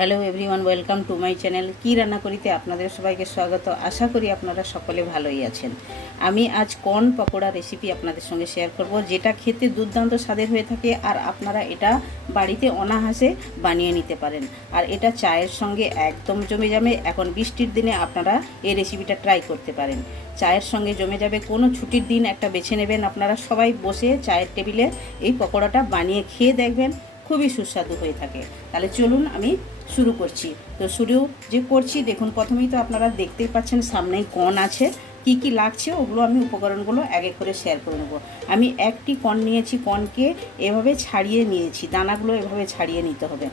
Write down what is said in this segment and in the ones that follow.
Hello everyone, welcome to my channel কী রান্না করিতে আপনাদের সবাইকে স্বাগত। আশা করি আপনারা সকলে ভালোই আছেন। আমি আজ কর্ন পকোড়া রেসিপি আপনাদের সঙ্গে শেয়ার করব, যেটা খেতে দুর্দান্ত স্বাদের হয়ে থাকে আর আপনারা এটা বাড়িতে অনাহাসে বানিয়ে নিতে পারেন। আর এটা চায়ের সঙ্গে একদম জমে যাবে। এখন বৃষ্টির দিনে আপনারা এই রেসিপিটা ট্রাই করতে পারেন। চায়ের সঙ্গে জমে যাবে। কোনো ছুটির দিন একটা বেছে নেবেন। আপনারা সবাই বসে চায়ের টেবিলে এই পকোড়াটা বানিয়ে খেয়ে দেখবেন। খুবই সুস্বাদু হয়ে থাকে। তাহলে চলুন আমি শুরু করছি। তো শুরু যে করছি, দেখুন, প্রথমেই তো আপনারা দেখতেই পাচ্ছেন সামনেই কর্ন আছে। কি কি লাগছে ওগুলো আমি উপকরণগুলো এক এক করে শেয়ার করে নেব। আমি একটি কর্ন নিয়েছি কর্নকে এভাবে ছাড়িয়ে নিয়েছি, দানাগুলো এভাবে ছাড়িয়ে নিতে হবে।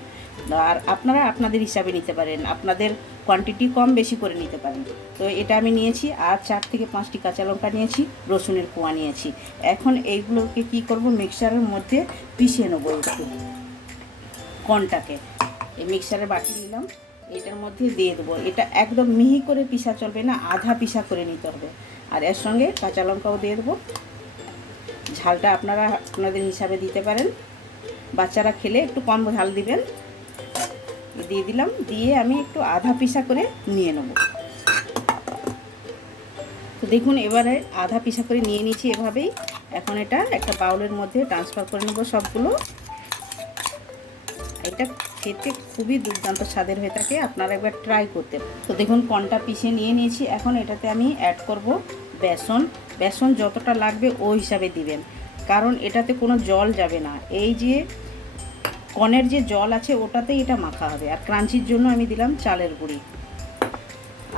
আর আপনারা আপনাদের হিসাবে নিতে পারেন, আপনাদের কোয়ান্টিটি কম বেশি করে নিতে পারেন। তো এটা আমি নিয়েছি, আর চার থেকে পাঁচটি কাঁচা লঙ্কা নিয়েছি, রসুনের কোয়া নিয়েছি। এখন এইগুলোকে কি করব মিক্সারের মধ্যে পিষিয়ে নেব একটু কর্নটাকে এই মিক্সারে বাটি নিলাম। এটার মধ্যে দিয়ে দেবো। এটা একদম মিহি করে পিসা চলবে না, আধা পিসা করে নিতে হবে। আর এর সঙ্গে কাঁচা লঙ্কাও দিয়ে দেবো। ঝালটা আপনারা আপনাদের হিসাবে দিতে পারেন। বাচ্চারা খেলে একটু কম ঝাল দিবেন। দিয়ে দিলাম। দিয়ে আমি একটু আধা পিসা করে নিয়ে নেব। তো দেখুন, এবারে আধা পিসা করে নিয়ে নিয়েছি এভাবেই। এখন এটা একটা বাউলের মধ্যে ট্রান্সফার করে নেব সবগুলো। এটা খেতে খুবই দুর্দান্ত স্বাদের হয়ে থাকে, আপনারা একবার ট্রাই করতে তো দেখুন, কনটা পিষে নিয়ে নিয়েছি, এখন এটাতে আমি অ্যাড করব বেসন। বেসন যতটা লাগবে ও হিসাবে দিবেন, কারণ এটাতে কোনো জল যাবে না। এই যে কনের যে জল আছে, ওটাতেই এটা মাখা হবে। আর ক্রাঞ্চির জন্য আমি দিলাম চালের গুঁড়ি।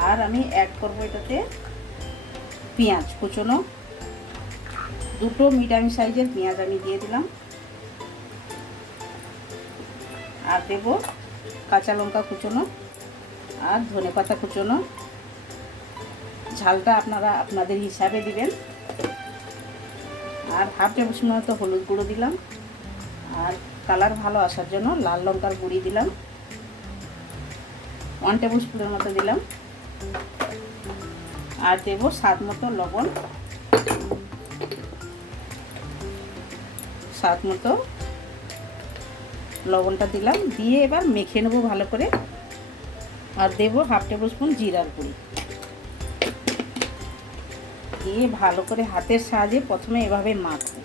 আর আমি অ্যাড করব এটাতে পেঁয়াজ কুচনো। দুটো মিডিয়াম সাইজের পেঁয়াজ আমি দিয়ে দিলাম। আর দেব কাঁচা লঙ্কা কুচোনো আর ধনে পাতা কুচোনো। ঝালটা আপনারা আপনাদের হিসাবে দিবেন। আর হাফ টেবিল স্পুন মতো হলুদ গুঁড়ো দিলাম। আর কালার ভালো আসার জন্য লাল লঙ্কার গুঁড়ি দিলাম। ওয়ান টেবিল স্পুনের মতো দিলাম। আর দেব স্বাদ মতো লবণ। স্বাদ মতো লবণটা দিলাম, দিয়ে এবার মেখে নেব ভালো করে। আর দেবো হাফ টেবিল স্পুন জিরার গুঁড়ি। দিয়ে ভালো করে হাতের সাহায্যে প্রথমে এভাবে মাখবো।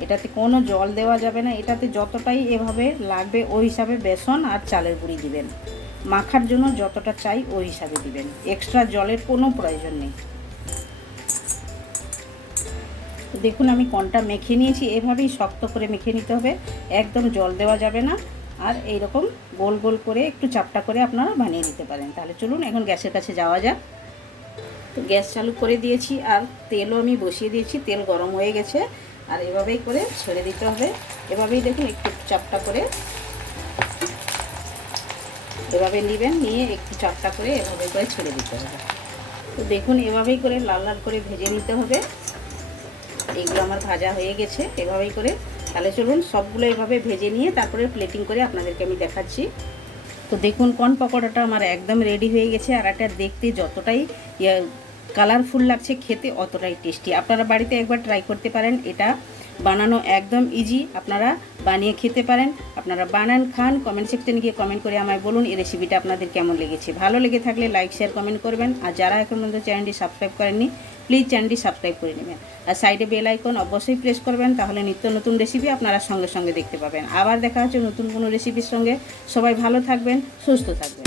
এটাতে কোনো জল দেওয়া যাবে না, এটাতে যতটাই এভাবে লাগবে ওই হিসাবে বেসন আর চালের গুঁড়ি দিবেন। মাখার জন্য যতটা চাই ওই হিসাবে দিবেন। এক্সট্রা জলের কোনো প্রয়োজন নেই। দেখুন আমি কনটা মেখে নিয়েছি, এভাবেই শক্ত করে মেখে নিতে হবে, একদম জল দেওয়া যাবে না। আর এই রকম গোল গোল করে একটু চাপটা করে আপনারা বানিয়ে নিতে পারেন। তাহলে চলুন এখন গ্যাসের কাছে যাওয়া যাক। তো গ্যাস চালু করে দিয়েছি আর তেলও আমি বসিয়ে দিয়েছি, তেল গরম হয়ে গেছে। আর এভাবেই করে ছেড়ে দিতে হবে। এভাবেই দেখুন একটু চাপটা করে। এভাবে নেবেন, নিয়ে একটু চাপটা করে এভাবে করে ছেড়ে দিতে হবে। তো দেখুন এভাবেই করে লাল লাল করে ভেজে নিতে হবে। এইগুলো আমার ভাজা হয়ে গেছে, এভাবেই করে তাহলে চলুন সবগুলো এভাবে ভেজে নিয়ে তারপরে প্লেটিং করে আপনাদেরকে আমি দেখাচ্ছি। তো দেখুন, কর্ন পকোড়াটা আমার একদম রেডি হয়ে গেছে, আর একটা দেখতে যতটাই কালারফুল লাগছে, খেতে অতটাই টেস্টি। আপনারা বাড়িতে একবার ট্রাই করতে পারেন, এটা বানানো একদম ইজি আপনারা বানিয়ে খেতে পারেন, আপনারা বানান, খান কমেন্ট সেকশনে গিয়ে কমেন্ট করে আমায় বলুন এই রেসিপিটা আপনাদের কেমন লেগেছে। ভালো লেগে থাকলে লাইক শেয়ার কমেন্ট করবেন। আর যারা এখন পর্যন্ত চ্যানেলটি সাবস্ক্রাইব করেননি প্লিজ চ্যানেলটি সাবস্ক্রাইব করে নেবেন। আর সাইডে বেল আইকন অবশ্যই প্রেস করবেন, তাহলে নিত্য নতুন রেসিপি আপনারা সঙ্গে সঙ্গে দেখতে পাবেন। আবার দেখা হচ্ছে নতুন কোনো রেসিপির সঙ্গে। সবাই ভালো থাকবেন, সুস্থ থাকবেন।